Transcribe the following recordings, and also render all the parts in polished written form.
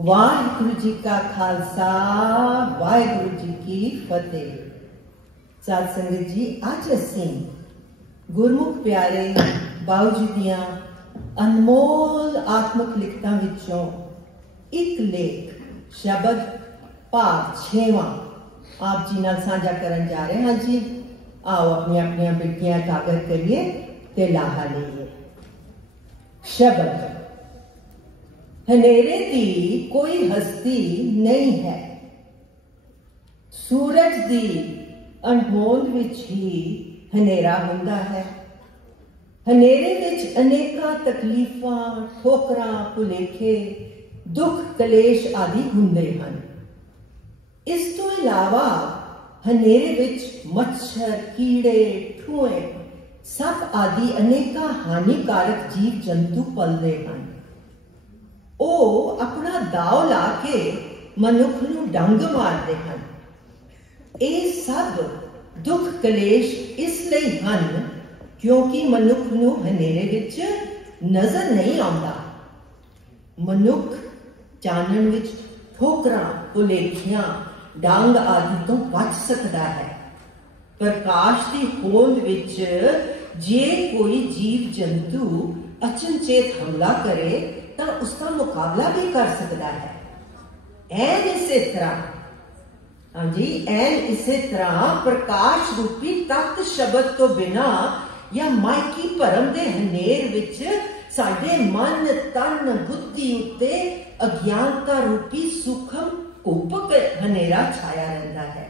वाहिगुरु जी का खालसा वाहिगुरु जी की फतेह। साध संगत जी, अज असी गुरमुख प्यारे बाऊ जी दियां अनमोल आत्मक लिखतां विचों एक लेख शब्द भाग 6वां आप जी नाल साझा करन जा रहे हैं जी। आओ अपनी अपनी बिटियां कागर करिए ते लाहा लईए। शब्द हनेरे दी कोई हस्ती नहीं है, सूरज दी अणहोंद विच ही हनेरा हुंदा है। हनेरे विच अनेकां तकलीफां, ठोकरां, भुलेखे, दुख कलेश आदि हुंदे हन। इस तो इलावा हनेरे विच मच्छर, कीड़े, ठूए, सप आदि अनेकां हानिकारक जीव जंतु पलदे हन। ओ अपना दाव ला के मनुख नूं डंग मारदे हन। ये सब दुख कलेश इसलिए हन क्योंकि मनुख नूं हनेरे विच नजर नहीं आउंदा। मनुख चानण विच ठोकरां, भुलेखियां, डंग आदि तो बच सकता है। प्रकाश की होंद विच जे कोई जीव जंतु अचनचेत हमला करे तो उसका मुकाबला भी कर सकता है। ऐन इसे तरह, हाँ जी, ऐन इसे तरह प्रकाश रूपी तत्त शब्द तो बिना या मायकी भरम दे हनेर विच साडे मन, तन, बुद्धि उत्ते अज्ञानता रूपी सूखम उपक हनेरा छाया रहता है,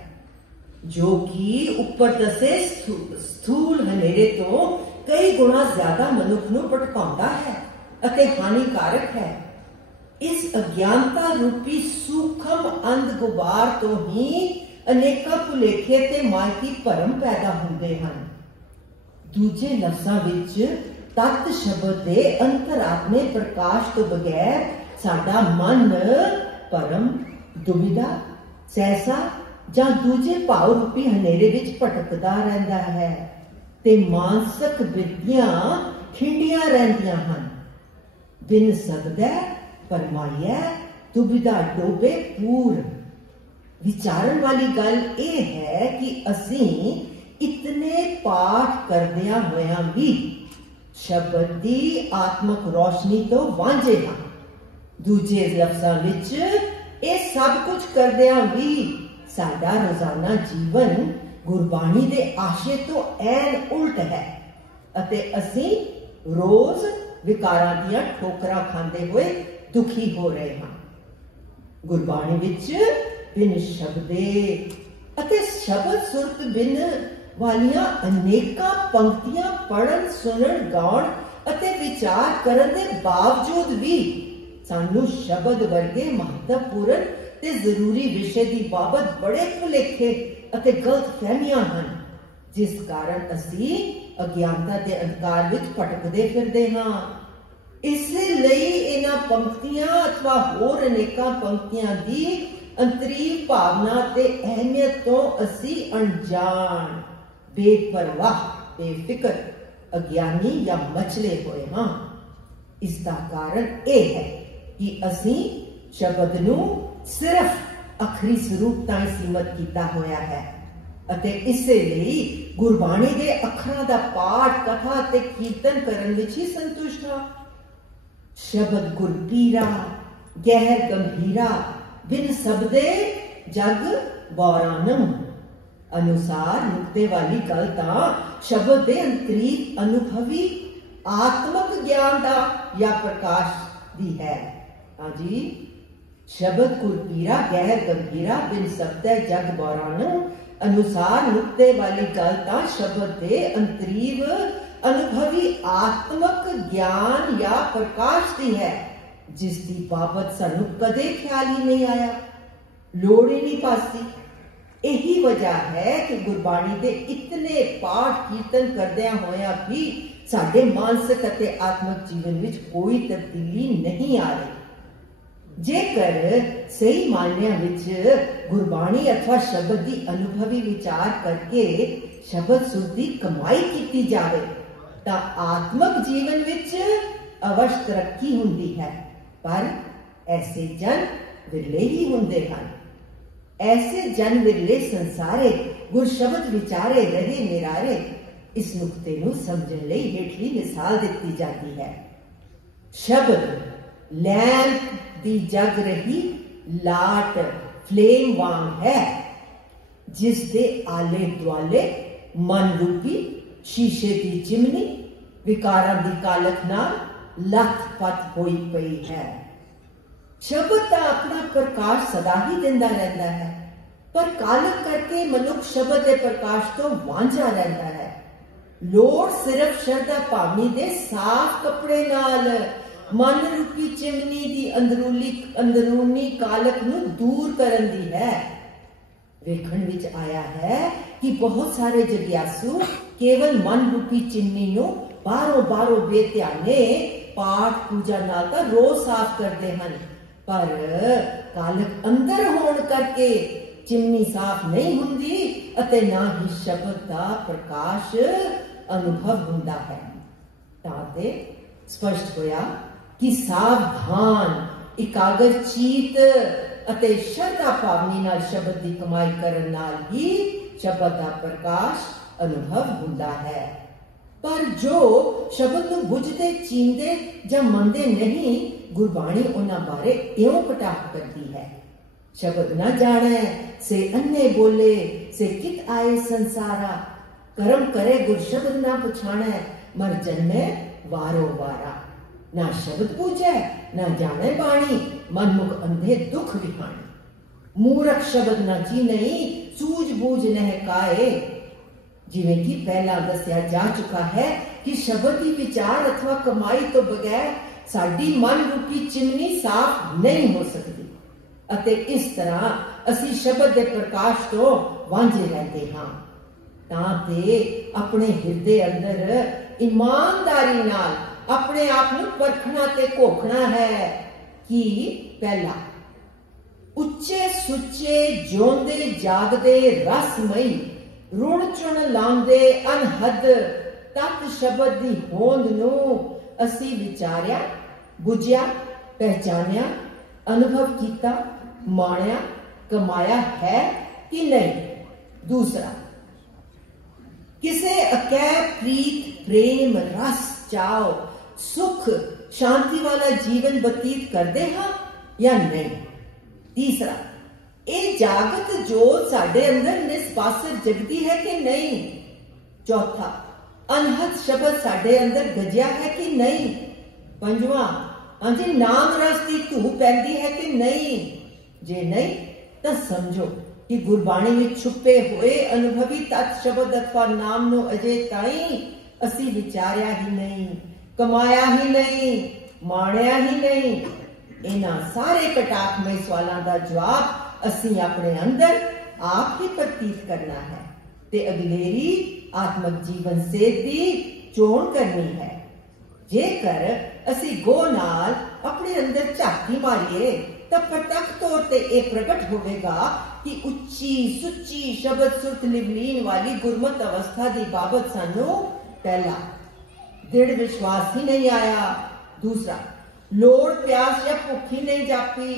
जो कि ऊपर दसे स्थूल हनेरे तो कई गुणा ज्यादा मनुख नूं भटकाउंदा है अते हानिकारक है। इस अज्ञानता रूपी सूखम अंध गुबार तो ही अनेका भुलेखे ते मायकी भरम पैदा हुंदे हन। दूजे लफ्जां विच तत्त शब्द दे अंतरात्मे प्रकाश तो बगैर साडा मन भरम, दुविधा, सहसा जां दूजे भाव रूपी हनेरे विच भटकदा रहिंदा है ते मानसिक विधियां खिंडियां रहिंदियां हन। बिन सबदै फरमाइए दुविधा डोबे पूर। विचारन वाली गल यह है कि असी इतने पाठ करदियां होयां भी शब्द दी आत्मक रोशनी तो वांझे हां। दूजे लफ्जां विच ये सब कुछ करदियां भी साडा रोजाना जीवन गुरबाणी दे आशे तो ऐन उल्ट है अते असी रोज विकारां दियां ठोकरां खांदे हुए दुखी हो रहे हां। गुरबाणी विच बिन शब्दे अते शब्द सुरत बिन वालियां अनेकां पंक्तियां पढ़न, सुनन, गाउण अते विचार करन दे बावजूद भी सानू शब्द वर्गे महत्वपूर्ण ते जरूरी विषय दी बाबत बड़े भुलेखे अते गलत फहमियां हन, जिस कारण असी अज्ञानता के अंधकार विच भटकदे फिरदे हां। इसलिए इन्हां पंक्तियां अथवा होर अनेकां पंक्तियां दी अंतरीव भावना ते अहमियत तो असी अनजान, बेपरवाह, बेफिक्र, अज्ञानी या मचले हुए हां। इसका कारण यह है कि असी शब्द नूं सिर्फ आखिरी स्वरूप ताईं सीमित किया होया है अते इसे लिए गुरबाणी के अखरां दा पाठ, कथा ते कीर्तन करन विच ही संतुष्ट हां। शब्द गुरपीरा, गहर गंभीरा, बिन सबदे जग बौरानम अनुसार नुक्ते वाली गल तां शब्द दे अंतरीक अनुभवी आत्मक ज्ञान दा या प्रकाश दी है। हाँ जी, शब्द गुरपीरा, गहर गंभीरा, बिन सबदे जग बौरानम अनुसार नुक्ते वाली गल तां शब्द दे अंतरीव अनुभवी आत्मक ज्ञान या प्रकाश दी है, जिसकी बाबत सानू कदे ख्याल ही नहीं आया, लोड़ ही नहीं पासी। यही वजह है कि गुरबाणी दे इतने पाठ कीर्तन करदियां होया भी साडे मानसिक अते आत्मक जीवन विच कोई तब्दीली नहीं आ रही। जेकर सही मायनिਆਂ विच गुरबाणी अथवा शब्द की अनुभवी विचार करके शब्द सुर की कमाई की जाए तो आत्मक जीवन विच अवश्य तरक्की हुंदी है, पर ऐसे जन विरले ही हुंदे हन। ऐसे जन विरले संसारे, गुर शब्द विचारे रहे निरारे। इस नुक्ते नूं समझण लई हेठली मिसाल दित्ती जाती है। शब्द लैंप दी जग रही लाट फ्लेम वांग है, जिस दे आले दुआले मन रूपी शीशे दी चिमनी विकारां दी कालख नाल लथपथ होई पई है। शब्द दा अपना प्रकाश सदा ही दिंदा रहंदा है, पर कालख करके मनुख शब्द दे प्रकाश तो वांझा रहंदा है। लोड़ सिर्फ शरधा भावनी दे साफ कपड़े नाल मन रूपी चिमनी दी अंदरूनी कालख नूं दूर करन दी है। वेखण विच आया है कि बहुत सारे जग्यासु केवल मन रूपी चिमनी नूं बारों बेध्याने पाठ पूजा नाल तां रोज साफ करदे हन, पर कालख अंदर होण करके चिमनी साफ नहीं हुंदी अते ना ही शब्द दा प्रकाश अनुभव हुंदा है। तां ते स्पष्ट होया कि सावधान इकागर चीत अते श्रद्धा भावनी नाल शब्द दी कमाई करन नाल ही शब्द दा प्रकाश अनुभव हुंदा है। पर जो शब्द नूं बुझदे चींदे जां मनदे नहीं, गुरबाणी उन्हां बारे इउं कटाक्ष करदी है। शब्द ना जाने से अन्ने बोले, से कित आए संसारा। कर्म करे गुर शब्द ना पछाणे, मर जन्मे वारो वारा। ना शब्द पूजे ना जाने बाणी, मन मुख अंधे दुख विहाणी। मूरख शब्द ना जी नहीं, सूझ बूझ नह काए। जिवें कि पहला दस्या जा चुका है कि शब्द की विचार अथवा कमाई तो बगैर साडी मन रूपी चिमनी साफ नहीं हो सकती, अते इस तरह असी शब्द के प्रकाश तो वांझे रहते हां। तां ते अपने हिरदे अंदर ईमानदारी नाल अपने आप नूं परखना ते घोखना है कि पहला उच्चे सुच्चे जोंदे जागदे रसमई रुण चुण लांदे अनहद तत् शब्द दी होंद नूं असी विचारिया, बुझिया, पहचानिया, अनुभव किया, माणिया, कमाया है कि नहीं। दूसरा, किसे अकै प्रीत प्रेम रस चाव सुख शांति वाला जीवन व्यतीत करते हाँ या नहीं। तीसरा, ये जागत जोत साडे अंदर निस्पासर जगती है कि नहीं। चौथा, अनहद शब्द साडे अंदर गजिया है कि नहीं। पंजवा, हां नाम रस की धू पैंदी है कि नहीं। जे नहीं तो समझो कि गुरबाणी में छुपे हुए अनुभवी तत् शब्द अथवा नाम नूं अजे ताई असी विचारिया ही नहीं, कमाया ही नहीं, माणिया ही नहीं। इन्हां सारे कटाक्षमय सवालों का जवाब असी अपने अंदर आप ही प्रतीत करना है ते अगलेरी आत्मक जीवन से भी चोण करनी है। जेकर असी गो नाल अपने अंदर झाकी मारिए तो प्रत्यक्ष तौर ते यह प्रगट होगा कि उच्ची सुच्ची शब्द सुरत लिवलीन वाली गुरमत अवस्था की बाबत सानू पहला दृढ़ विश्वास ही नहीं आया। दूसरा, लोड़ प्यास या भुख ही नहीं जापी।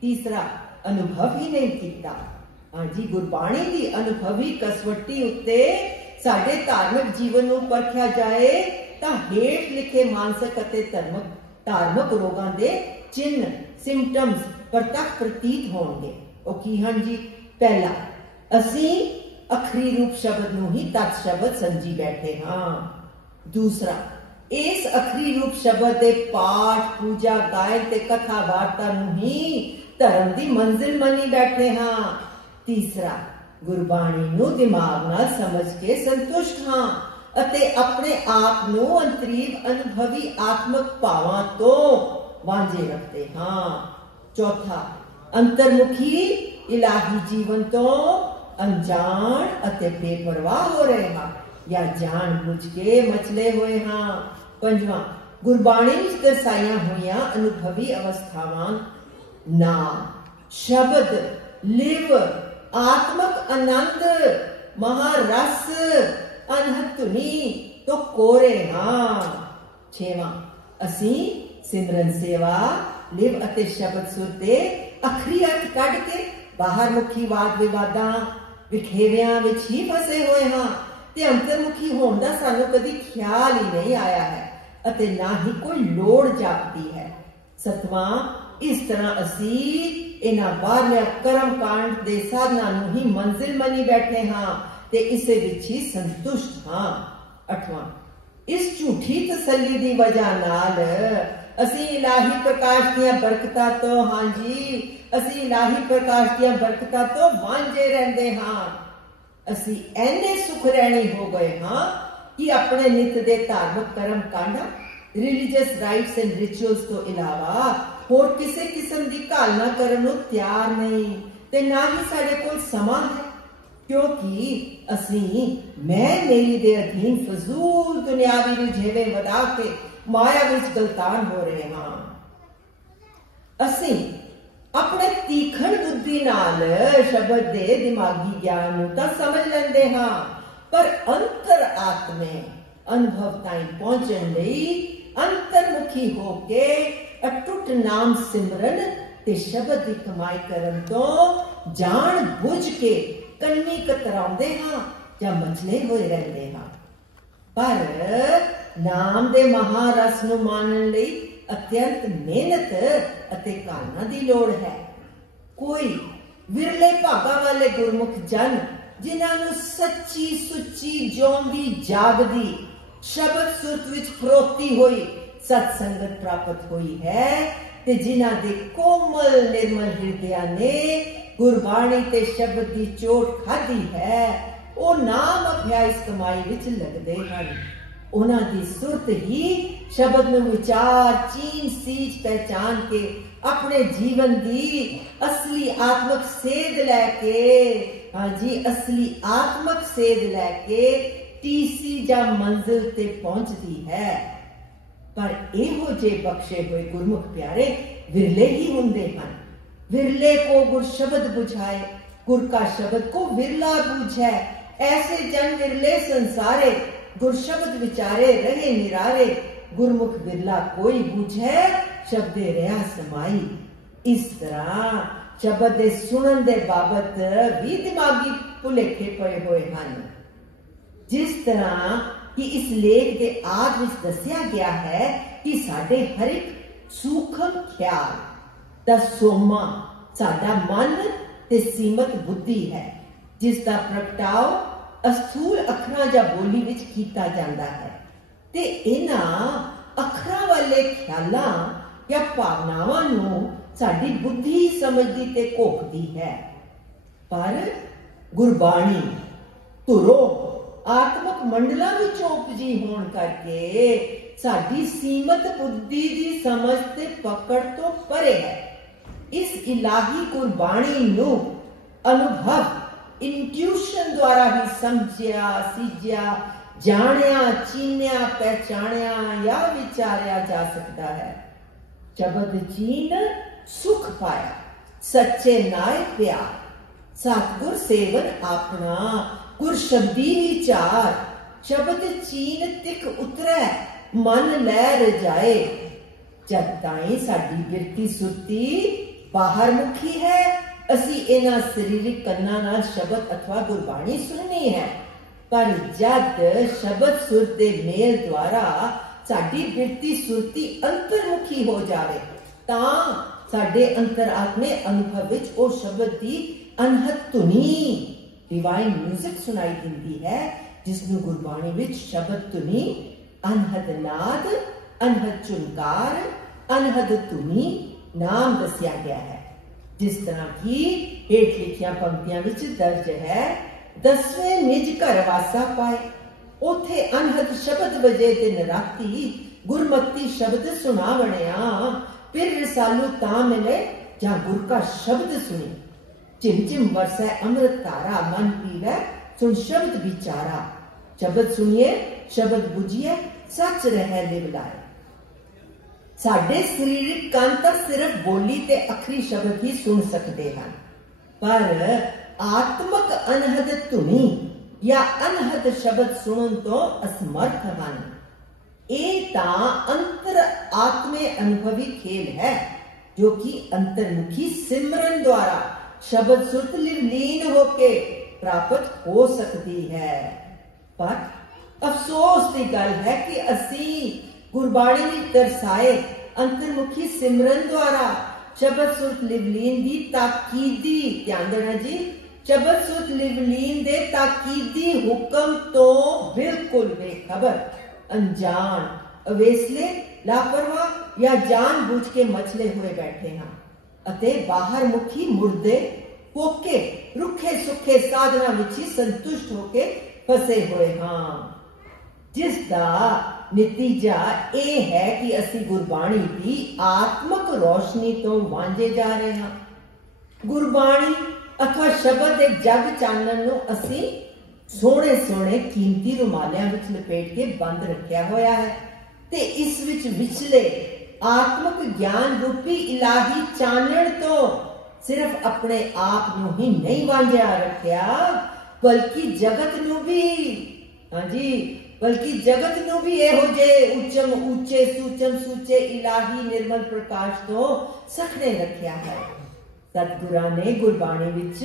तीसरा, अनुभव ही नहीं किया। हाँ जी, गुरबाणी की अनुभवी कसवटी उत्ते साडे धार्मिक जीवन नूं परखिया जाए तां हेठ लिखे मानसिक अते धार्मिक रोगां दे चिन्ह सिम्पटम्स प्रत्यक्ष प्रतीत होंगे। ਉਹ ਕੀ ਹਨ जी। पहला, असी अखरी रूप शब्द नूं ही तत् शब्द समझी बैठे हाँ। दूसरा, इस अखरी रूप शब्द दे पाठ पूजा गायन ते कथा वार्ता नूं ही धर्म दी मंजिल मनी बैठे हाँ। तीसरा, गुरबाणी नूं दिमाग नाल समझ के संतुष्ट हाँ अते अपने आप नूं अंतरीव अनुभवी आत्मक भावां तो वांझे रखते हाँ। चौथा, अंतर्मुखी इलाही जीवन तो अनजान अते बेपरवाह हो रहे हाँ या जान बुझ के मचले हुए हाँ। पंजवां, गुरबाणी विच दर्शाईयां होईयां अनुभवी अवस्थावां नाम शब्द लिव आत्मक आनंद महारस अनहद धुनी तो कोरे हाँ। छेवां, असी सिमरन सेवा ਲਿਵ ਅਤੇ ਸ਼ਬਦ ਸੁਰ ਦੇ ਅਖਰੀ ਅਰਥ ਕੱਢ ਕੇ ਬਾਹਰ ਮੁਖੀ ਵਾਦ ਵਿਵਾਦਾਂ ਵਿਖੇਵਿਆਂ ਵਿੱਚ ਹੀ ਫਸੇ ਹੋਏ ਹਾਂ ਤੇ ਅੰਤਰਮੁਖੀ ਹੋਣ ਦਾ ਸਾਨੂੰ ਕਦੀ ਖਿਆਲ ਹੀ ਨਹੀਂ ਆਇਆ ਹੈ ਅਤੇ ਨਾ ਹੀ ਕੋਈ ਲੋੜ ਜਾਪਦੀ ਹੈ। ਸਤਵਾਂ, ਇਸ ਤਰ੍ਹਾਂ ਅਸੀਂ ਇਹਨਾਂ ਬਾਹਰਲੇ ਕਰਮ ਕਾਂਡ ਦੇ ਸਾਧਨਾਂ ਨੂੰ ਹੀ ਮੰਜ਼ਿਲ ਮੰਨੀ ਬੈਠੇ ਹਾਂ ਤੇ ਇਸੇ ਵਿੱਚ ਹੀ ਸੰਤੁਸ਼ਟ ਹਾਂ। ਅੱਠਵਾਂ, ਇਸ ਝੂਠੀ ਤਸੱਲੀ ਦੀ ਵਜ੍ਹਾ ਨਾਲ ਅਸੀਂ ਇਲਾਹੀ ਪ੍ਰਕਾਸ਼ ਦੀਆਂ ਬਰਕਤਾਂ ਤੋਂ ਅਸੀਂ ਇਲਾਹੀ ਪ੍ਰਕਾਸ਼ ਦੀਆਂ ਬਰਕਤਾਂ ਤੋਂ ਵਾਂਝੇ ਰਹਿੰਦੇ ਹਾਂ। ਅਸੀਂ ਐਨੇ ਸੁਖ ਰਹਿਣੀ ਹੋ ਗਏ ਹਾਂ ਕਿ ਆਪਣੇ ਨਿਤ ਦੇ ਧਾਰਮਿਕ ਕਰਮ ਕਾਂਡਾਂ ਰਿਲੀਜੀਅਸ ਰਾਈਟਸ ਐਂਡ ਰਿਚੁਅਲਸ ਤੋਂ ਇਲਾਵਾ ਹੋਰ ਕਿਸੇ ਕਿਸਮ ਦੀ ਘਾਲਣਾ ਕਰਨ ਨੂੰ ਤਿਆਰ ਨਹੀਂ ਤੇ ਨਾ ਹੀ ਸਾਡੇ ਕੋਲ ਸਮਾਂ ਹੈ, ਕਿਉਂਕਿ ਅਸੀਂ ਮੈਂ ਮੇਰੀ ਦੇ ਅਧੀਨ ਫਜ਼ੂਲ ਦੁਨਿਆਵੀ ਰੁਝੇਵੇਂ ਵਧਾ ਕੇ ਮਾਇਆ ਵਿੱਚ ਗਲਤਾਨ ਹੋ ਰਹੇ ਹਾਂ। ਅਸੀਂ ਆਪਣੇ ਤੀਖਣ ਬੁੱਧੀ ਨਾਲ ਸ਼ਬਦ ਦੇ ਦਿਮਾਗੀ ਗਿਆਨ ਨੂੰ ਤਾਂ ਸਮਝ ਲੈਂਦੇ ਹਾਂ, ਪਰ ਅੰਤਰ ਆਤਮੇ ਅਨੁਭਵ ਤਾਈਂ ਪਹੁੰਚਣ ਲਈ ਅੰਤਰਮੁਖੀ ਹੋ ਕੇ ਅਟੁੱਟ ਨਾਮ ਸਿਮਰਨ ਤੇ ਸ਼ਬਦ ਦੀ ਕਮਾਈ ਕਰਨ ਤੋਂ ਜਾਣ ਬੁੱਝ ਕੇ ਕੰਨੀ ਕਤਰਾਉਂਦੇ ਹਾਂ ਜਾਂ ਮਚਲੇ ਹੋਏ ਰਹਿੰਦੇ ਹਾਂ। ਪਰ ਨਾਮ ਦੇ ਮਹਾਰਸ ਨੂੰ ਮਾਣਨ ਲਈ ਅਤਿਅੰਤ ਮਿਹਨਤ ਅਤੇ ਕਾਲਨਾ ਦੀ ਲੋੜ ਹੈ। ਕੋਈ ਵਿਰਲੇ ਭਾਗਾਂ ਵਾਲੇ ਗੁਰਮੁਖ ਜਨ ਜਿਨ੍ਹਾਂ ਨੂੰ ਸੱਚੀ ਸੁੱਚੀ ਜਿਉਂਦੀ ਜਾਗਦੀ ਸ਼ਬਦ ਸੁਰਤ ਵਿੱਚ ਫਰੋਤੀ ਹੋਈ ਸਤ ਸੰਗਤ ਪ੍ਰਾਪਤ ਹੋਈ ਹੈ ਤੇ ਜਿਨ੍ਹਾਂ ਦੇ ਕੋਮਲ ਨਿਰਮਲ ਹਿਰਦਿਆਂ ਨੇ ਗੁਰਬਾਣੀ ਤੇ ਸ਼ਬਦ ਦੀ ਚੋਟ ਖਾਧੀ ਹੈ, ਉਹ ਨਾਮ ਅਭਿਆਸ ਕਮਾਈ ਵਿੱਚ ਲੱਗਦੇ ਹਨ। ਉਹਨਾਂ ਦੀ ਸੁਰਤ ਹੀ ਸ਼ਬਦ ਨੂੰ ਵਿਚਾਰ ਚੀਨ ਸੀਜ ਪਹਿਚਾਨ ਕੇ ਆਪਣੇ ਜੀਵਨ ਦੀ ਅਸਲੀ ਆਤਮਕ ਸੇਧ ਲੈ ਕੇ ਅਸਲੀ ਆਤਮਕ ਸੇਧ ਲੈ ਕੇ ਤੀਸੀ ਜਾਂ ਮੰਜ਼ਿਲ ਤੇ ਪਹੁੰਚਦੀ ਹੈ। ਪਰ ਇਹੋ ਜਿਹੇ ਬਖਸ਼ੇ ਹੋਏ ਗੁਰਮੁਖ ਪਿਆਰੇ ਵਿਰਲੇ ਹੀ ਹੁੰਦੇ ਹਨ। विरले को गुर शब्द बुझाए, गुर का शब्द को विरला बूझे। ऐसे जन विरले संसारे, गुर शब्द विचारे रहे निरारे। गुरमुख विरला कोई बूझे, शब्दे रहा समाई। इस तरह शब्द दे सुनन दे बाबत भी दिमागी भुलेखे पए होए हन। जिस तरह कि इस लेख के आद विच दस्या गया है कि साडे हर एक सूखम ख्याल दा सोमा साडा मन ते सीमित बुद्धि है, जिसका प्रगटाव अस्थूल अखरां जां बोली विच कीता जांदा है ते इन्हां अखरां वाले ख्यालां या भावनावां नूं साडी बुद्धि समझदी ते घोखदी है। पर गुरबाणी धुरो आत्मक मंडलां विचों उपजी होण करके साडी सीमित बुद्धि दी समझ ते पकड़ तो परे है। इस इलाही गुरबाणी नू अनुभव इंट्यूशन द्वारा ही समझिया सीझिया जानिया चीनिया पहचानिया या विचारिया जा सकता है। शब्द चीन सुख पाया, सच्चे नाय प्यार। सतगुर सेवन अपना, गुर शब्दी विचार। शब्द चीन तिक उतरै, मन लै रजाए। जद ताई साडी बिरती सुरती बाहर मुखी है, असी इन्हां सरीरिक कन्नां नाल शब्द अथवा गुरबाणी सुननी है। पर जद शब्द सुर दे मेल द्वारा साडी बिरती सुरती अंतर्मुखी हो जावे तां साडे अंतरात्मे अनुभव विच ओ शब्द दी अनहद धुनी डिवाइन म्यूजिक सुनाई दिंदी है, जिसनूं गुरबाणी विच शब्द धुनी अनहद नाद, अनहद चुनकार, अनहद धुनी नाम दसिया गया है। जिस तरह की हेठ लिखिया पंक्तियां विच दर्ज है, 10वें निज घर वासा पाए, उथे अनहद शब्द बजे दिन राती, गुरमती शब्द सुना बनिया। फिर रसालू ता मिले जा गुर का शब्द सुनी। चिम चिम बरसै अमृत धारा, मन पीवै सुन शब्द विचारा। शब्द सुनिए शब्द बुझिए, सच रहे लिव लाए। साडे सरीरिक कान तां सिर्फ बोली ते अखरी शब्द ही सुन सकते हैं, पर आत्मक अनहद धुनी या अनहद शब्द सुनन तो असमर्थ हैं। ये तां अंतर आत्मे अनुभवी खेल है। जो कि अंतर्मुखी सिमरन द्वारा शब्द सुरत लीन होके प्राप्त हो सकती है। पर अफसोस की गल है कि असी गुरबाणी में दर्शाए अंतर्मुखी सिमरन द्वारा शब्द सुरत लिवलीन की ताकीदी, ध्यान देना जी, शब्द सुरत लिवलीन दे ताकीदी हुक्म तो बिल्कुल बेखबर, अनजान, अवेसले, लापरवाह या जानबूझ के मचले हुए बैठे हैं अते बाहर मुखी मुर्दे पोके रुखे सुखे साधना विच ही संतुष्ट होके फसे हुए हाँ, जिसका नतीजा ये है कि असी गुरबाणी की आत्मक रोशनी तो वांझे जा रहे हैं। गुरबाणी अथवा शब्द दे जग चानन नूं असी सोहणे सोहणे कीमती रुमालियां विच लपेट के बंद रखिया होया है ते इस विच विचले आत्मक ज्ञान रूपी इलाही चानण तो सिर्फ अपने आप नूं ही नहीं वांझिया रखिया बल्कि जगत नूं भी, हाँ जी, बल्कि जगत नूं भी इहो जे उच्चम ऊंचे सूचम सूचे इलाही निर्मल प्रकाश तो सखने रखिया है। सतगुरां ने गुरबाणी विच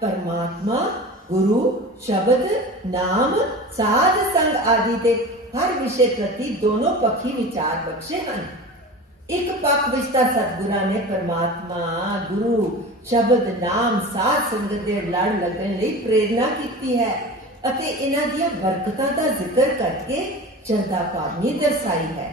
परमात्मा, गुरु, शब्द, नाम, साध संग आदि के हर विषय प्रति दोनों पक्षी विचार बख्शे हैं। एक पक्ष विच तां सतगुरां ने परमात्मा, गुरु, शब्द, नाम, साध संगत दे लड़ लगन लई प्रेरणा की है अते इन्हां दियां बरकतां दा जिक्र करके चरदा पावनी दर्शाई है।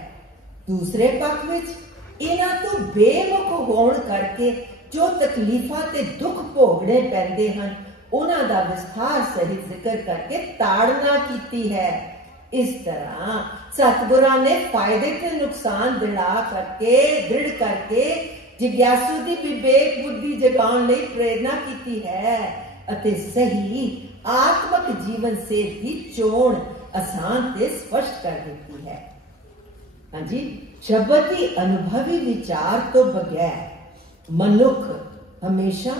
दूसरे पक्ष विच इन्हां तो बेमुख होण करके जो तकलीफां ते दुख भोगणे पैंदे हन उन्हां दा विस्तार सहित जिक्र करके ताड़ना की है। इस तरह सतगुरां ने फायदे ते नुकसान दृढ़ करके जिज्ञासु दी विवेक बुद्धि जगाउण लई प्रेरणा की है अते सही आत्मक जीवन से भी चोण आसान ते स्पष्ट कर देती है। हाँ जी, शब्द की अनुभवी विचार तो बगैर मनुख हमेशा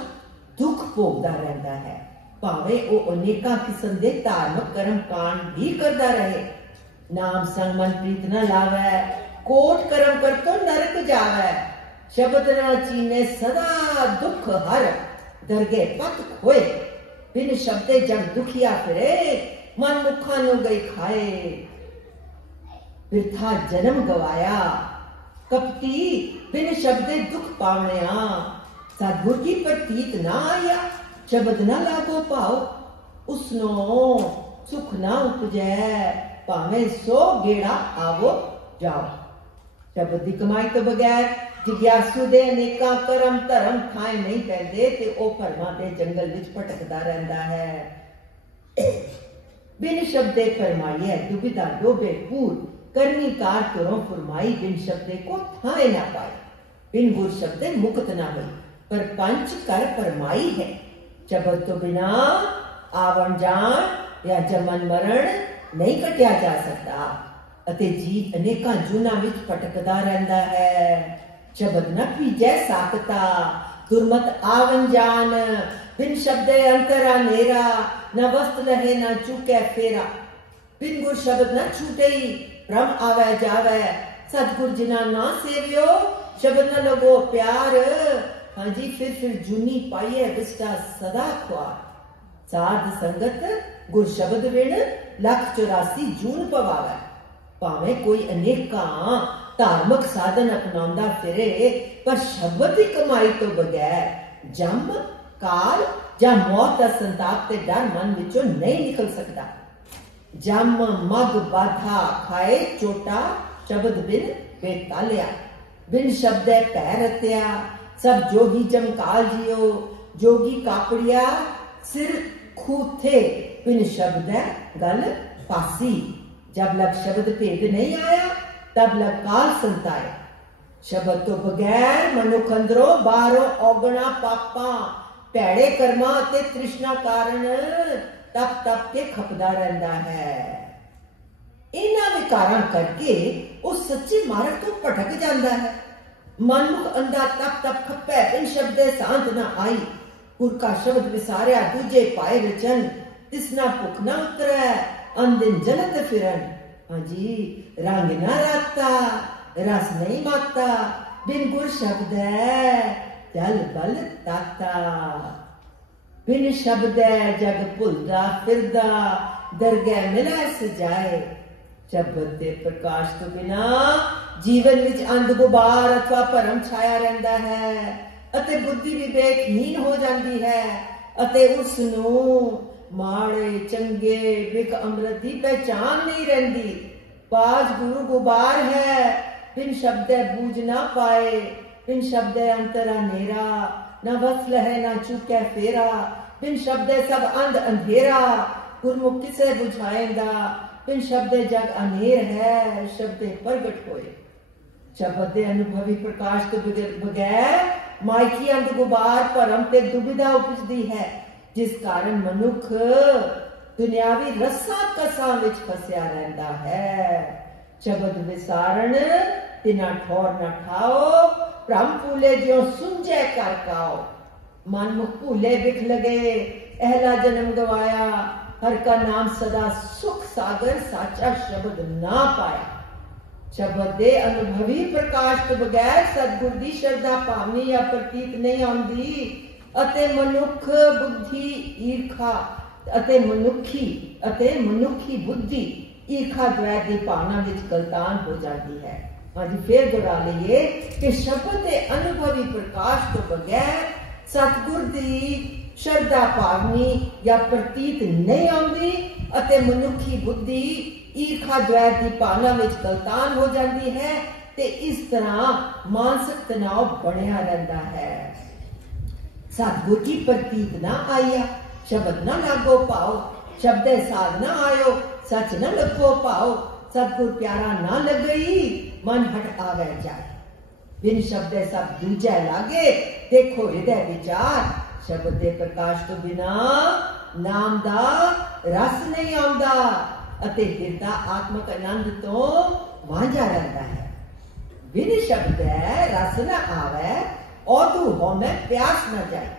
दुख भोगदा रहता है, भावे वो अनेका किस्म के धार्मिक कर्म कांड भी करता रहे। नाम संग मन प्रीत न लावे, कोट कर्म कर तो नरक जावे, शब्द न चीने सदा दुख हर, दरगे पत खोए, बिन शब्दे जग दुखिया फिरे, मन मुखा नु गई खाए, बिरथा जन्म गवाया, कपटी बिन शब्दे दुख पावणिया, सतगुर की प्रतीत ना आया, शब्द ना लागो पाओ, उसनो सुख ना उपजै, भावे सो गेड़ा आवो जाओ। शब्द की कमाई तो बगैर जिज्ञासु दे अनेका कर्म धर्म थाए नहीं पैंदे ते ओ भरमा दे जंगल विच भटकदा रहंदा है। बिन शब्दे फरमाइए दुविधा डोबे पूर, करनी कार तुरों फरमाई, बिन शब्दे को थाए ना पाए, बिन गुर शब्दे मुक्त ना हुई, पर पंच कर फरमाई है। शब्द तो बिना आवन जान या जमन मरण नहीं कटिया जा सकता अते जीव अनेका जूना विच भटकदा रहंदा है। शब्द न पीजै साकता, दुर्मत आवन जान, बिन शब्दे अंतरा नेरा, न वस्त रहे न चूके फेरा, बिन गुर शब्द न छूटे भ्रम आवे जावे, सतगुर जिना ना सेवियो, शब्द न लगो प्यार, हाँ जी फिर जूनी पाइए विस्टा सदा ख्वार, साध संगत गुर शब्द विण लख 84 जून पवावे, भावे कोई अनेका धार्मिक साधन अपनाउंदा फिरे पर शब्द की कमाई तो बगैर जम काल या मौत का संताप ते डर मन विचों नहीं निकल सकता। जम मग बाधा खाए चोटा, शब्द बिन बेतालिया, बिन शब्दे पैर रत्या, सब जोगी जमकाल जियो, जोगी कापड़िया सिर खूथे, बिन शब्द गल पासी, जब लग शब्द भेद नहीं आया तब लग काल संताए। शब्द तो बगैर मनुख अंदरों बाहरों औगणा पापा भैड़े कर्मा ते तृष्णा कारण तप तप के खपदा रहंदा है। इन्हां विकारां करके उस सच्चे मार्ग तो भटक जाता है। मनमुख अंधा तप तप खपे, बिन शब्दे सांत ना आई, गुर का शब्द विसारिया दूजे पाए वचन, तिसना भुख ना उतरै, अंदिन जलत फिरन। हाँ जी, रंग ना राता, रस नहीं माता, बिन गुर शब्द जल बल ताता। बिन शब्द जग भुलदा फिरदा दरगह मिलै सजाए। शब्द के प्रकाश तो बिना जीवन विच अंध गुबार अथवा भरम छाया रहता है अते बुद्धि विवेकहीन हो जाती है अते उस नूं माड़े चंगे बिक अमृत की पहचान नहीं रहिंदी। बाज गुरु गुबार है बिन शब्द बूझ ना पाए। बिन शब्द अंतर अंधेरा न वसल है न चुकै फेरा। बिन शब्द सब अंध अंधेरा गुरमुख किसे बुझाएंदा। बिन शब्द जग अनेर है शब्द प्रगट होए। शब्द दे अनुभवी प्रकाश तो बगैर मायकी अंध गुबार भरम ते दुविधा उपजदी है जिस कारण मनुख दुनियावी रस्सा कसा विच फसिया रहंदा है। शब्द विसारण तिना ठौर न ठाओ भ्रम भूले ज्यों सुंझे कर काओ। मन मुख भूले बिख लगे अहला जन्म गवाया। हर का नाम सदा सुख सागर साचा शब्द ना पाया। शब्द दे अनुभवी प्रकाश तो बगैर सतगुर दी श्रद्धा भावनी या प्रतीत नहीं आंदी अते मनुख बुद्धि ईर्खा अते मनुखी बुद्धि ईर्खा द्वैत की भावना विच गलतान हो जाती है। हाँ जी फिर दोहरा लीए कि शब्द दे अनुभवी प्रकाश तो बगैर सतगुर दी श्रद्धा भावनी या प्रतीत नहीं आती अते मनुखी बुद्धि ईर्खा द्वैत की भावना विच गलतान हो जाती है ते इस तरह मानसिक तनाव बनिया रहता है। सतगुर की प्रतीत ना आया शब्द न लागो पाओ। शब्द साध न आयो सच न लगो पाओ। सतगुर प्यारा ना लगई मन हट आवे जाए। बिन शब्द सब दूजा लागे देखो हृदय विचार। शब्द दे प्रकाश तो बिना नाम दा रस नहीं आंदा अते हृदय आत्मक आनंद तो वांझा रहता है। बिन शब्द रस न आवे औदू हो में प्यास न जाए।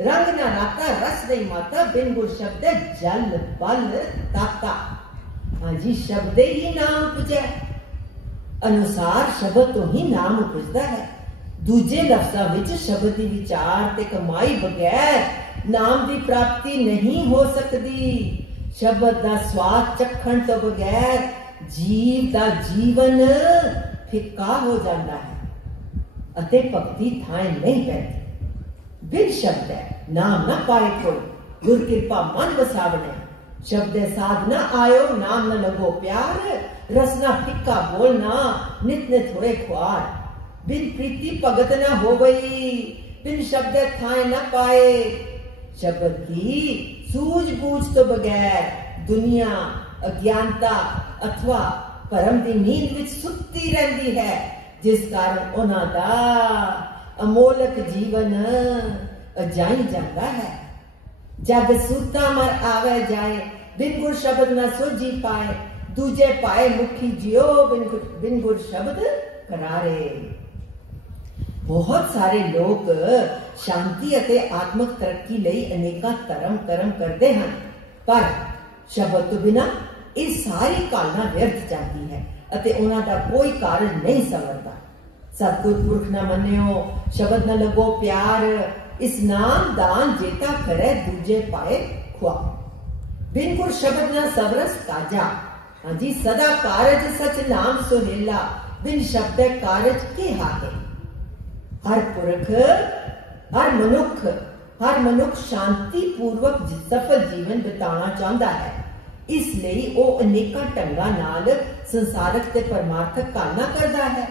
रंग न राता रस नहीं माता बिन गुर शब्द जल बल ताता। हाँ जी शब्द ही नाम उपजै अनुसार शब्द तो ही नाम उपजदा है। दूजे लफ्जां विच शब्द की विचार ते कमाई बगैर नाम की प्राप्ति नहीं हो सकती। शब्द का स्वाद चखण तो बगैर जीव का जीवन फिक्का हो जाता है अते भक्ति थाए नहीं पैती। बिन शब्द नाम न पाए कोई गुर कृपा मन वसावने। शब्द साध न आयो नाम न लगो प्यार। रसना फिक्का बोलना नित ने थोड़े ख्वार। बिन प्रीति भगत न हो गई बिन शब्द थाए न पाए। शब्द की सूझबूझ तो बगैर दुनिया अज्ञानता अथवा परम की नींद विच सुत्ती रहती है जिस कारण उन्हां दा अमोलक जीवन अजाई जाता है। जग सूता मर आवे जाए बिन गुर शब्द न सोझी पाए। दूजे पाए मुखी जियो बिन गुर शब्द करारे। बहुत सारे लोग शांति अते आत्मक तरक्की लई अनेका धर्म कर्म करते हैं पर शब्द तो बिना इस सारी कालना व्यर्थ जाती है अते उन्हां दा कोई कारण नहीं संवरदा। सतगुर पुरख न मन्यो शब्द न लगो प्यार। इस नाम दान जेता करे दूजे पाए खुआ। बिन गुर शब्द न सवरस काजा। हाँ जी सदा कारज सच नाम सुहेला। बिन शब्द कारज के हाके। हर पुरख हर मनुख शांति पूर्वक सफल जीवन बिताना चाहता है। इसलिए वो अनेका ढंगा नाल संसारक ते परमार्थक कालना करता है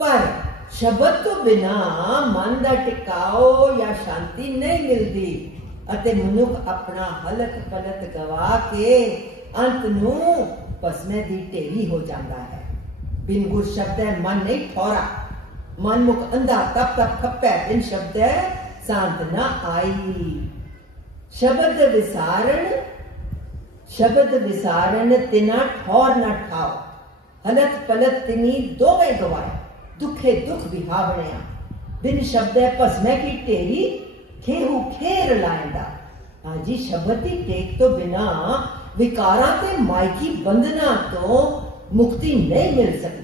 पर शब्द तो बिना मन का टिकाओ या शांति नहीं मिलती अते मनुख अपना हलक पलक गवा के अंत नू पसमे दी ढेरी हो जाता है। बिन गुर शब्द मन नहीं ठौरा। मन मुख अंधा तप तप खप्पे बिन शब्द शांत न आई। शब्द विसारण तिना ठौर न ठाओ। हलत पलत तिनी दोवे गवाए दुखे दुख बिहावणिया। बिन शब्द भस्मै की ढेरी खेहू खेर लाएंदा। हाँ जी शब्द की टेक तो बिना विकारां ते मायकी बंधना तो मुक्ति नहीं मिल सकती।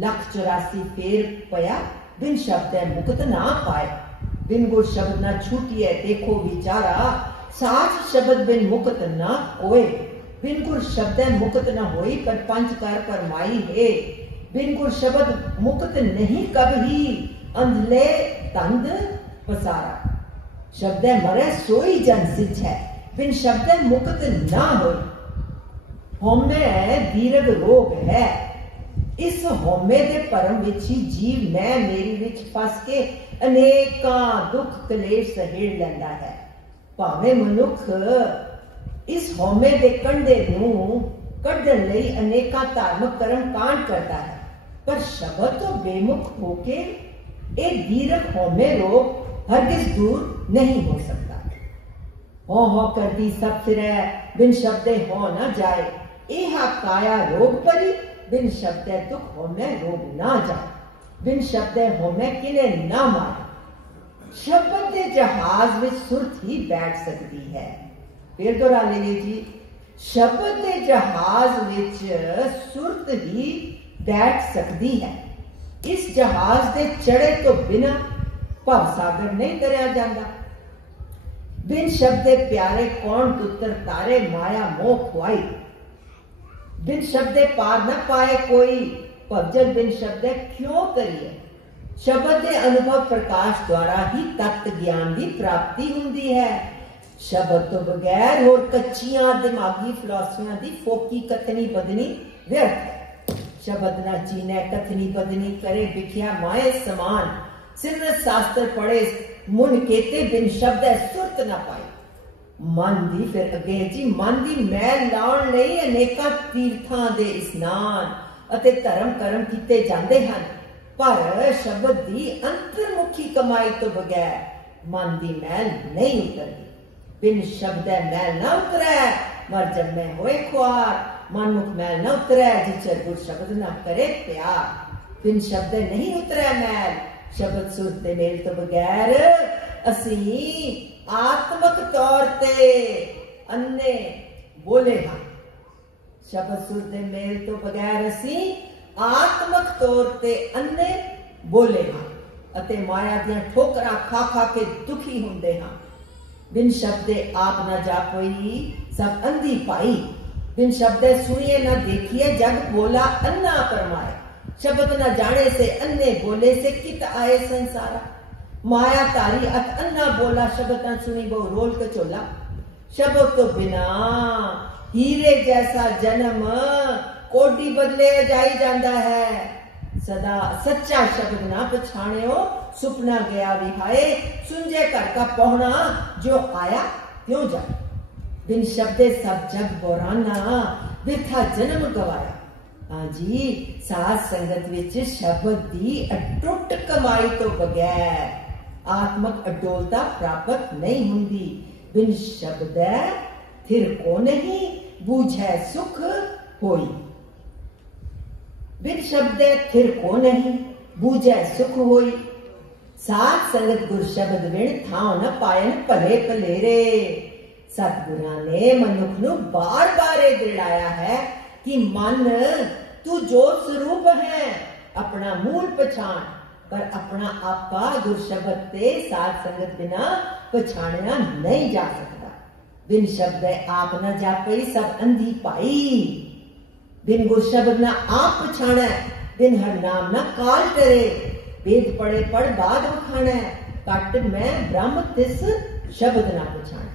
184 फेर पया बिन शब्द मुक्त ना पाए। बिन गुर शब्द ना छूटिए देखो विचारा, साच शब्द बिन मुक्त ना कोय। बिन गुर शब्द मुक्त न होई, पर पंच कर परमाई है। बिन गुर शब्द मुक्त नहीं कभी, अंधले तंद पसारा। शब्द मरे सोई जन सिच है, बिन शब्द मुक्त ना होई। होमे दीर्घ रोग है, इस होमे दे परम विच ही जीव मैं मेरी विच फस के अनेकां दुख कलेश सहेड़ लैंदा है। भावें मनुख इस होमे दे कंडे नूं कढण लई अनेकां धार्मिक कर्म कांड करता है, पर शब्द तो बेमुख होके एक दीर्घ होमे रोग हरगिज दूर नहीं हो सकता। हो करती सब फिरै, बिन शब्दे हो न जाए। एहा काया रोग परी, बिन शब्दे दुख होमे रोग ना जाए। बिन शब्दे होमे किने ना मारे। शब्द दे जहाज विच सुरत ही बैठ सकती है। फिर दोहरा लीजिए जी, शब्द दे जहाज विच सुरत ही बैठ सकती है। इस जहाज दे चढ़े तो बिना भवसागर नहीं तरया जाता। बिन शब्दे प्यारे कौन पुत्र तारे, माया मोह खुआई। बिन शब्दे पार न पाए कोई, भवजल बिन शब्दे क्यों करिए। शब्द के अनुभव प्रकाश द्वारा ही तत्त ज्ञान की प्राप्ति होती है। शब्द तो बगैर होर कच्चियां दिमागी फिलोसफियां की फोकी कथनी बदनी व्यर्थ है। शब्द ना चीने कथनी बदनी करे, बिख्या माए समान। सिमरत शास्त्र पढ़े मुन केते, बिन शब्द सुरत न पाए। मन दी फिर अगे जी, मन दी मैल लाउण लई अनेकां तीर्थां दे इस्नान अते धर्म कर्म कीते जांदे हन, पर शब्द दी अंतर्मुखी कमाई तो बगैर मन दी मैल नहीं उतरदी। बिन शब्द मैल न उतरै, मर जन्मे होए खुआर। मन मुख मैल न उतरै, जिचर गुर शब्द न करे प्यार। बिन शब्द नहीं उतरै मैल, शब्द सुर दे मेल तो बगैर असी आत्मक तौर ते अन्ने बोले हाँ। शब्द सुर दे मेल तो बगैर असी आत्मक तौर ते अन्ने बोले हाँ, अते माया दियां ठोकरां खा खा के दुखी हुंदे हाँ। बिन शब्दे आप न जापोई, सब अंधी पाई। बिन शब्दे सुनिए न देखिए, जग बोला अन्ना परमाए। शब्द न जाने से अन्ने बोले से कित आए संसारा। माया तारी अत अन्ना बोला, शब्द न सुनी बहु रोल कचोला। शब्द तो बिना हीरे जैसा जन्म कोडी बदले जाई जाता है। सदा सच्चा शब्द ना पछाणियो, सुपना गया विहाए। सुंजे घर का पहुना, जो आया क्यों जाए। बिन शब्दे सब जग बोराना, बिरथा जन्म गवाया। हाँ जी, साध संगत विच शब्द दी अटुट कमाई तो बगैर आत्मक अडोलता प्राप्त नहीं हुंदी। बिन शब्द थिर को नहीं, बूझे सुख होई। बिन शब्द थिर को नहीं, बूझे सुख होई। साध संगत गुर शब्द बिन थां न पायन भले भलेरे। सतगुरां ने मनुख नूं बार बार ये दृढ़ाया है कि मन तू जो स्वरूप है, अपना मूल पछाण, पर अपना आपा गुर शब्द ते साध संगत बिना पछाणना नहीं जा सकता। बिन शब्द आप न जापई, सब अंधी पाई। बिन गुर शब्द न आप पछाणै, बिन हर नाम न काल टरे। वेद पढ़े पढ़ बाद वखाणै, कट मैं ब्रह्म तिस शब्द न पछाणै।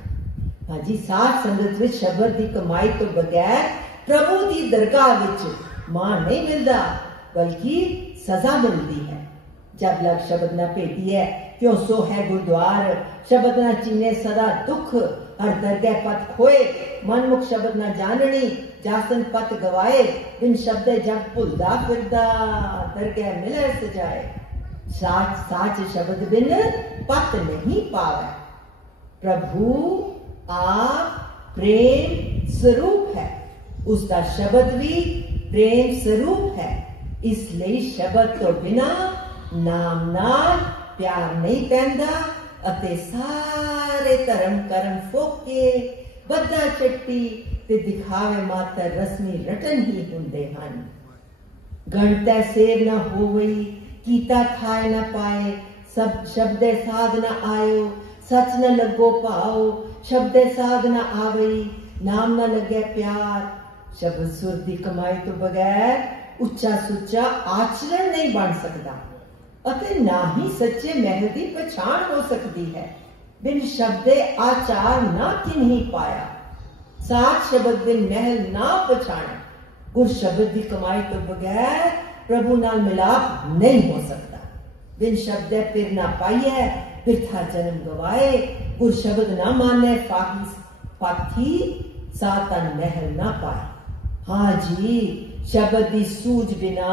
हाँ जी, साध संगत विच शब्द की कमाई तो बगैर प्रभु की दरगाह विच मान नहीं मिलता, बल्कि सजा मिलती है। जब लग शब्द न भेटी है, क्यों सो है गुरुद्वार। शब्द न चीने सदा दुख, हर दरगह पथ खोए। मन मुख शब्द न जाननी, जासन पथ गवाए। बिन शब्द जब भुलदा फिरदा, दरगह मिले सजाए। साच साच शब्द बिन पत नहीं पावे। प्रभु आप प्रेम स्वरूप है, उसका शब्द भी प्रेम स्वरूप है। इसलिए शब्द तो बिना नाम नाल प्यार नहीं पैंदा, अते सारे धर्म कर्म फोके बद्दा चट्टी ते दिखावे मात्र रस्मी रटन ही हुंदे हन। गणतै सेव न होवई, कीता खाए न पाए, सब शब्दे साध न आयो, सच न लगो भाओ, शब्दे साध न आवई, नाम न लगे प्यार। शब्द सुर दी कमाई तो बगैर उच्चा सुच्चा आचरण नहीं बन सकता, अते ना ही सच्चे महल की पछाण हो सकती है। बिन शब्दे आचार ना किन्ही पाया, सात शब्द बिन महल ना पछाणा। गुर शब्द की कमाई तो बगैर प्रभु नाल मिलाप नहीं हो सकता। बिन शब्दे पिर ना पाइए, बिरथा जन्म गवाए। गुर शब्द ना माने पाथी, सातन महल ना पाए। हाँ जी, शब्द दी सूझ बिना,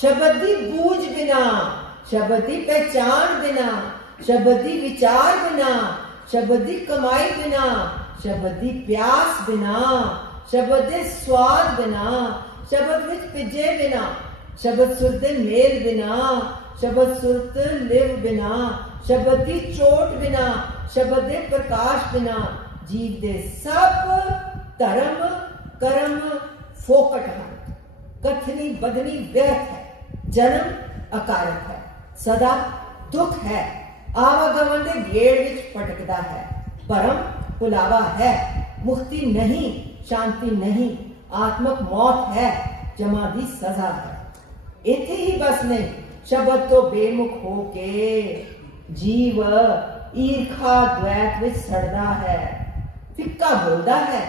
शब्द दी बूझ बिना, शब्द दी पहचान बिना, शब्द दी विचार बिना, शब्द दी कमाई बिना, शब्द दी प्यास बिना, शब्द दे स्वाद बिना, शब्द विच पिजे बिना, शब्द सुर दे मेल बिना, शब्द सुरत लिव बिना, शब्द दी चोट बिना, शब्द दे प्रकाश बिना, जीव दे सब धर्म कर्म फोकट हैं। कथनी बदनी व्यर्थ है, जन्म अकारक है, सदा दुख है, आवागमन दे गेड़ विच भटकदा है, परम पुलावा है, मुक्ति नहीं, शांति नहीं, आत्मक मौत है, जमा दी सजा है। इथे ही बस नहीं, शब्द तो बेमुख होके जीव ईर्खा द्वैत विच सड़दा है, फिक्का बोलदा है,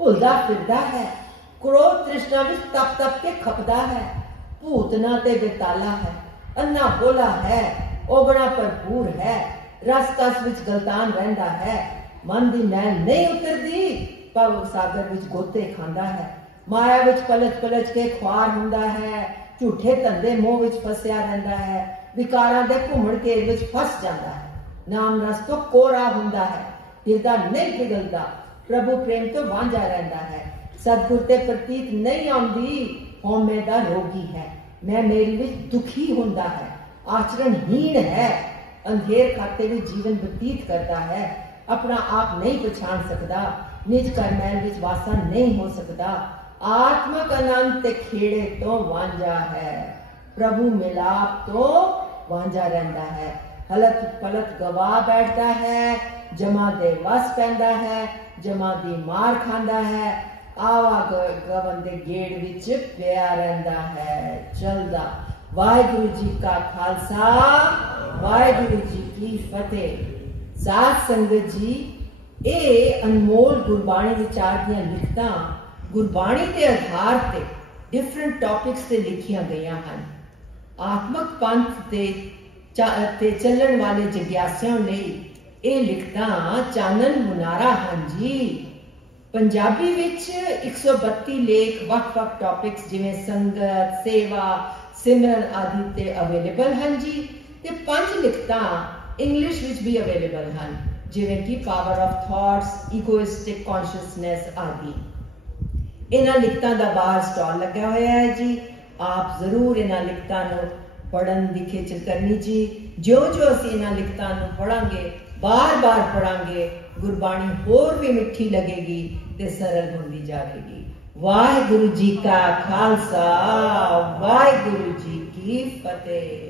भुलदा फिरदा है, क्रोध तृष्णा विच तप तप के खपदा है, भूतना ते बेताला है, अन्ना बोला है, ओगना भरपूर है, रस कस विच गलतान रहंदा है, मन दी मैल नहीं उतरदी, भव सागर विच गोते खांदा है, माया विच पलच पलच के ख्वार हुंदा है, झूठे धंधे मोह विच फसिया रहंदा है, विकारां दे घुमण घेर विच फस जांदा है, नाम रस तो कोरा हुंदा है, हिरदा नहीं पिघलदा, प्रभु प्रेम तो वांझा रहंदा है, सतगुर ते प्रतीत नहीं आउंदी, हौमे दा रोगी है, मैं मेरी विच दुखी हुंदा है, आचरणहीन है, अंधेर खाते विच जीवन बतीत करता है, अपना आप नहीं पछाण सकता, निज कर मैल विच वासा नहीं हो सकता, आत्मक आनंद ते खेड़े तो वांझा है, प्रभु मिलाप तो वांझा रहंदा है, हलत पलत गवा बैठता है, जमा दे वस पैंदा है, जमा दी मार खांदा है, आवागमन दे गेड़ विच पिया रहंदा है, चलदा। वाहिगुरु जी का खालसा, वाहिगुरु जी की फतेह। साध संगत जी, ये अनमोल गुरबाणी विचार दियां लिखतां गुरबाणी के आधार ते डिफरेंट टॉपिक्स ते लिखियां गईयां हन। आत्मक पंथ ते चलण वाले जिग्यासियां लई ये लिखतां चानन मुनारा हन जी। पंजाबी विच 132 लेख वख-वख टॉपिक्स जिवें संगत, सेवा, सिमरन आदि ते अवेलेबल हन जी, ते 5 लिखतां इंग्लिश विच भी अवेलेबल हन, जिवें कि power of thoughts, egoistic consciousness आदि। इन्हां लिखतां दा बाहर स्टॉल लगा होया है जी, आप जरूर इन्हां लिखतां नूं पढ़न दी खेचल करनी जी। ज्यों-ज्यों असीं इन्हां लिखतां नूं पढ़ांगे, बार-बार पढ़ांगे, गुरबाणी होर भी मिठी लगेगी ते सरल होंदी जाएगी। वाहिगुरु जी का खालसा, वाहिगुरु जी की फतेह।